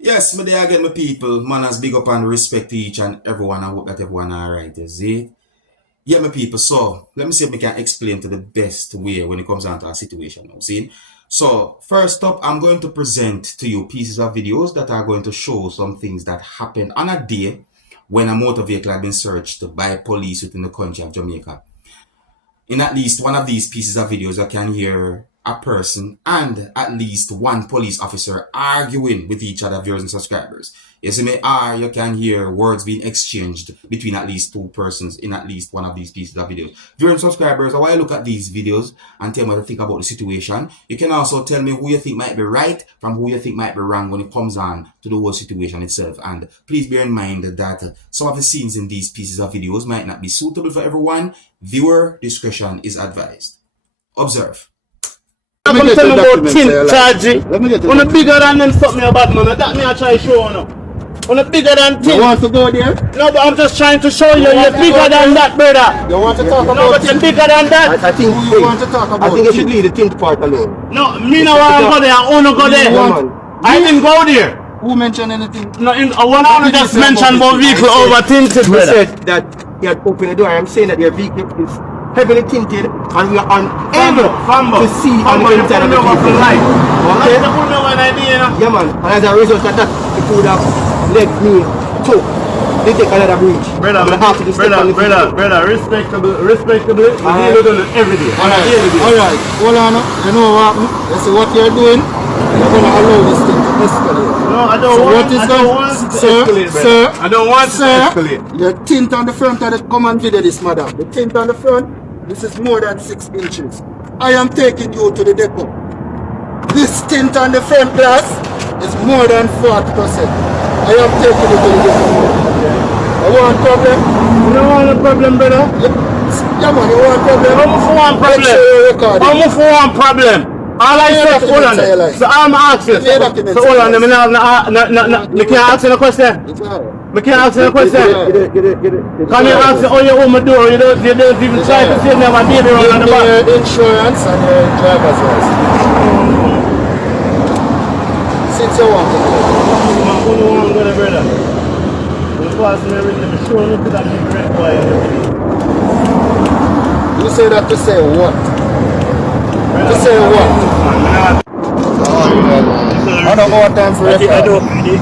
Yes, me there again, my people. Man, as big up and respect to each and everyone. I hope that everyone alright, is it? Yeah, my people. So, let me see if we can explain to the best way when it comes down to our situation now. See? So, first up, I'm going to present to you pieces of videos that are going to show some things that happened on a day when a motor vehicle had been searched by police within the country of Jamaica. In at least one of these pieces of videos, I can hear a person and at least one police officer arguing with each other, viewers and subscribers. You see me, or you can hear words being exchanged between at least two persons in at least one of these pieces of videos. Viewers and subscribers, while you look at these videos and tell me what you think about the situation, you can also tell me who you think might be right from who you think might be wrong when it comes on to the whole situation itself. And please bear in mind that some of the scenes in these pieces of videos might not be suitable for everyone. Viewer discretion is advised. Observe. Let me get about tint charging. On a bigger than them something about man. That me I try to show you. On a bigger than tint. You want to go there? No, but I'm just trying to show you. You're bigger than that, brother. You want to talk about No, but you're bigger than that. I think you want to talk about I think you should leave the tint part alone. No, me no want to go there. I want to go there. I didn't go there. Who mentioned anything? No, I want to just mention about vehicle over tinted, You brother. said that you had opened the door. I'm saying that your vehicle is heavily tinted and we are unable to see on the inside of the vehicle. Okay? Yeah, man. And as a result of that, it would have led me to take another bridge. Brother, respectable. We deal with them every day. Alright, hold on. You know what happened? You see what you're doing? You're going to allow this thing to escalate. No, I don't want it to escalate, sir, I don't want it to escalate. Your tint on the front of the come and video this, madam. The tint on the front, this is more than 6 inches. I am taking you to the depot. This tint on the front glass is more than 40%. I am taking you to the depot. You want a problem? You don't want a problem, brother? Yeah, man, you want a problem? I'm for one problem. Make sure you record it. I'm for one problem. All I said, hold on. So I'm asking. So hold on, me can't ask you a question. Me can't ask you a question. Can you ask you how you open my door? You don't even try to say me my baby around on the back. Your insurance and your driver's license. Since you want to go. Who do you want to go there, brother? You pass me everything. I'm sure you could have been great boy. You say that to say what? To say what? I don't know what time for it.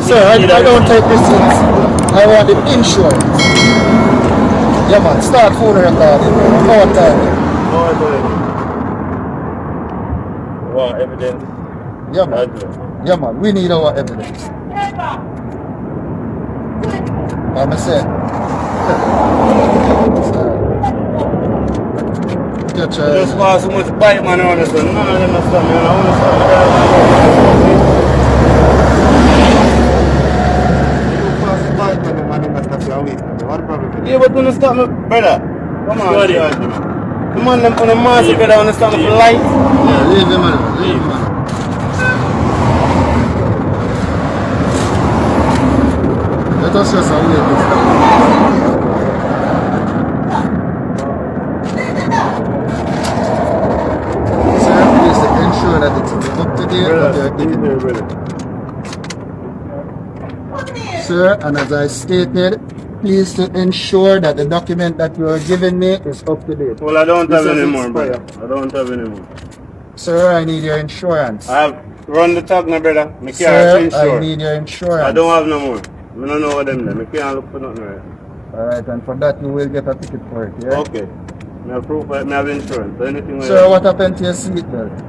Sir, I don't take receipts. I want the insurance. Yeah, man, start phone recording. What time? What evidence? Yeah, man. Yeah, man, we need our evidence. I'm saying. Just pass so much bite, man, on this one. None of them are stuff, man. I want to stop the yeah, but don't stop me, brother. Come on, the man them on the massive brother, want to stop me for life. Yeah, leave him, man. Leave him, man. Let us just leave this. That it's up to date. Sir, and as I stated, please to ensure that the document that you are giving me is up to date. Well, I don't have any more, brother. I don't have any more. Sir, I need your insurance. I have run the tag, my brother. Sir, I need your insurance. I don't have no more. I don't know what them there. I can't look for nothing right. Alright, and for that you will get a ticket for it, yeah? Okay. I have proof that I have insurance. Anything like Sir, what happened to your seatbelt?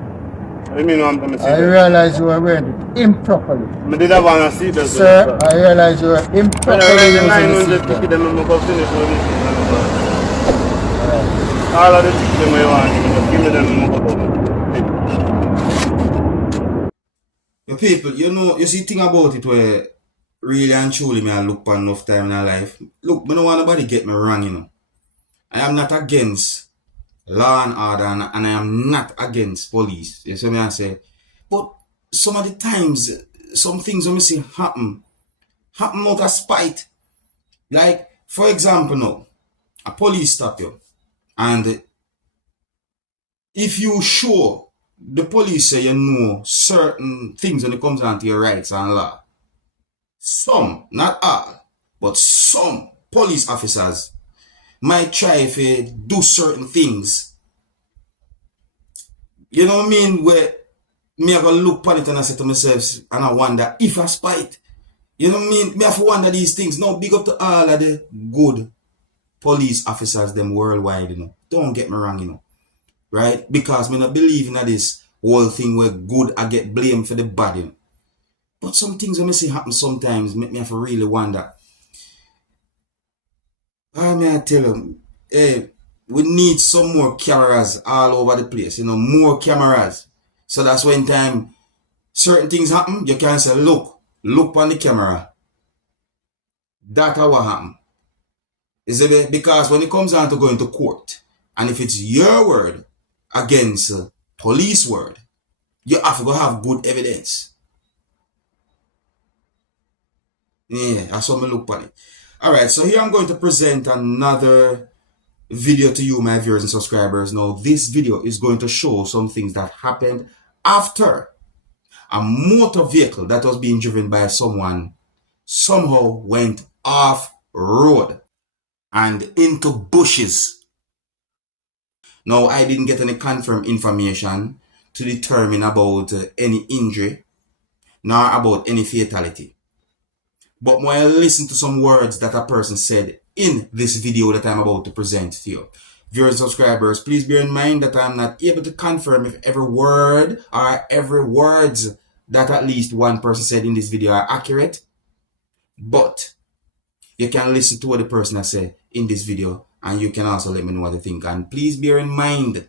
I mean, I'm going to see I realize you were wearing it improperly. I did have on a seatbelt. Sir, I realize you were improperly using the seatbelt. Them go finish all this. All of the tickets them I want, just give me them. Your people, you know, you see thing about it where really and truly me I look for enough time in my life. Look, I don't want nobody get me wrong, you know. I am not against law and order and I am not against police. You see me I say. But some of the times, some things when me see happen out of spite. Like, for example now, a police stop you and if you show the police say you know certain things when it comes down to your rights and law, some, not all, but some police officers might try to do certain things. You know what I mean? Where me have a look upon it and I say to myself, and I wonder if I spite. You know what I mean? Me have to wonder these things. No, big up to all of the good police officers them worldwide, you know. Don't get me wrong, you know. Right? Because me not believe in this whole thing where good I get blamed for the bad, you know. But some things when I see happen sometimes make me have to really wonder. I mean, I tell them, hey, we need some more cameras all over the place, you know, more cameras. So that's when time certain things happen, you can say, look on the camera. That's what happen. Is it because when it comes down to going to court, and if it's your word against police word, you have to go have good evidence. Yeah, that's what I look at it. Alright, so here I'm going to present another video to you, my viewers and subscribers. Now, this video is going to show some things that happened after a motor vehicle that was being driven by someone somehow went off road and into bushes. Now, I didn't get any confirmed information to determine about any injury nor about any fatality. But when I listen to some words that a person said in this video that I'm about to present to you, viewers and subscribers, please bear in mind that I'm not able to confirm if every word or every words that at least one person said in this video are accurate. But you can listen to what the person has said in this video and you can also let me know what you think. And please bear in mind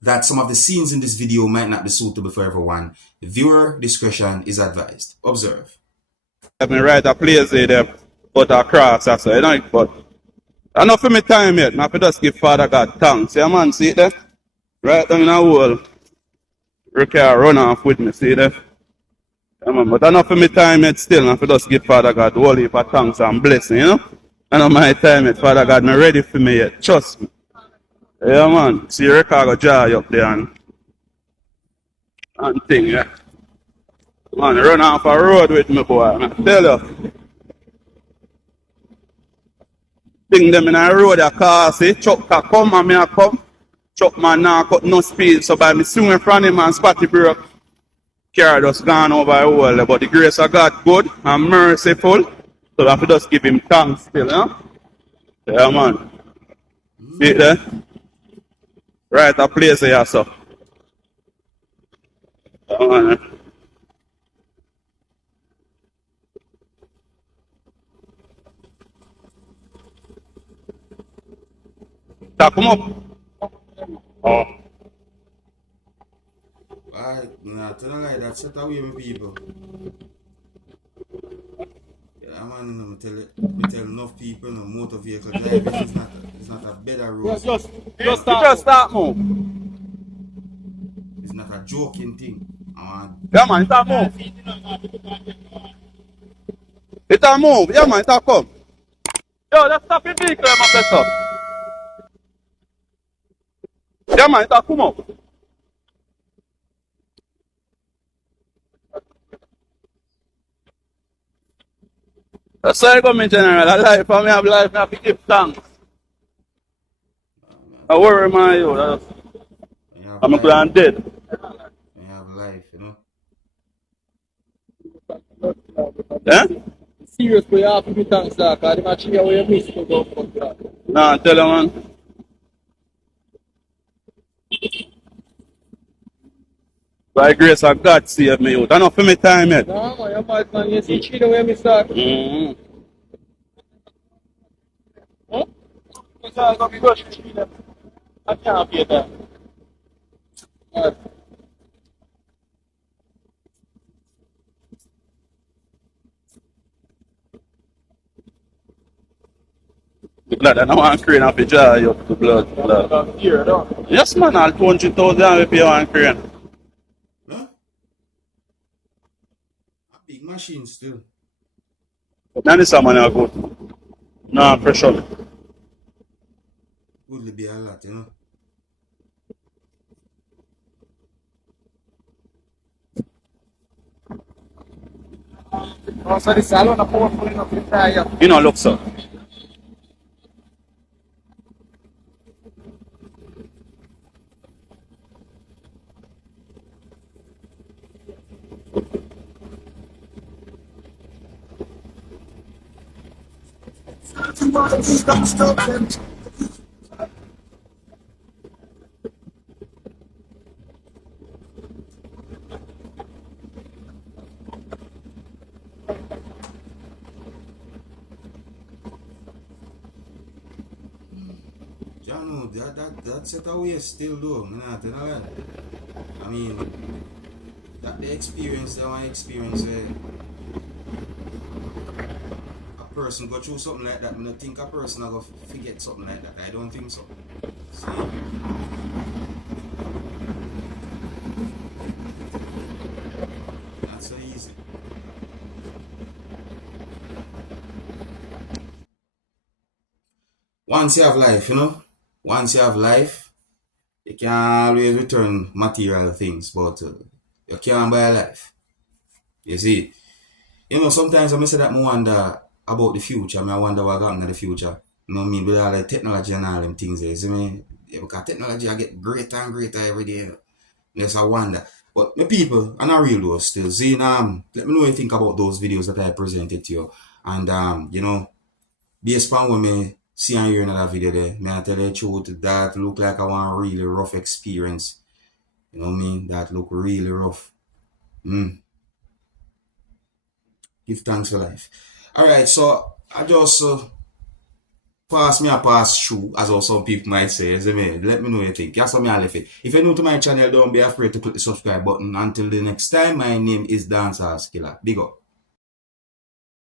that some of the scenes in this video might not be suitable for everyone. Viewer discretion is advised. Observe. Let me write a place there, but across or so, you know, but enough for me time yet. I have to just give Father God thanks. Yeah, man, see it there? Right down in a hole. You can run off with me, see there? Yeah, man, but enough for me time yet still. I have to just give Father God all heap of thanks and blessing, you know? Enough my time yet, Father God, not ready for me yet. Trust me. Yeah, man. See your record go jar up there and thing, yeah. Man, run off a road with me, boy. I tell you. Thing them in a road, a car, see, truck can come and me a come. Truck man now cut no speed, so by me swing in front of him and spotty broke. Car just gone over the wall, but the grace of God good and merciful. So I have to just give him thanks still, you know? Yeah, man. See it there? Right, a place here, so. Yeah, man. Come up. Oh. Alright, nah, tell them like that. Set away my people. Yeah, man, I tell enough people, no motor vehicle driving is not a better road. Just start move. It's not a joking thing. Yeah, man, start move. It's a move. Yeah, man, start come. Yo, let's stop your vehicle, my best up. Yeah, man, start come up. That's why I come in general. I life, I have life, I have to give thanks. I worry, man, yo. I'm glad dead. I have life, you know. Yeah? Serious, but you have to be thanks, sir, because the match here where you miss to go for that. Nah, tell you, man. By grace of God, save me out. Enough for me time yet. No, man, you're mad, man. You see, cheat the way you start. Huh? Because I'm going to be rushing to them. I can't pay that. Blood, I don't want to crane off the jaw, you the blood. Here, don't. Yes, man, I'll 200,000 if you want crane. Huh? A big machine still. None of this man are good. No, pressure. Would be a lot, you know. Also, the salon, the powerful enough to tire. You know, look, so. Jano, that set away still though, I mean, that the experience, that my experience, a person go through something like that, I don't think a person will forget something like that. I don't think so. See? Not so easy. Once you have life, once you have life, you can always return material things, but you can't buy life. You see, sometimes I say that I wonder about the future. I wonder what happen in the future. You know what I mean? With all the technology and all them things there. You see me? Yeah, because technology I get greater and greater every day. Yes, I wonder. But my people, and I real though still. See, let me know what you think about those videos that I presented to you. And based on what me see and hear in that video there, may I tell you the truth, that look like I want a really rough experience. You know what I mean? That look really rough. Give thanks for life. Alright, so I just pass through, as also some people might say. Let me know what you think. That's what I left it. If you're new to my channel, don't be afraid to click the subscribe button. Until the next time, my name is Dancehall Skilla. Big up.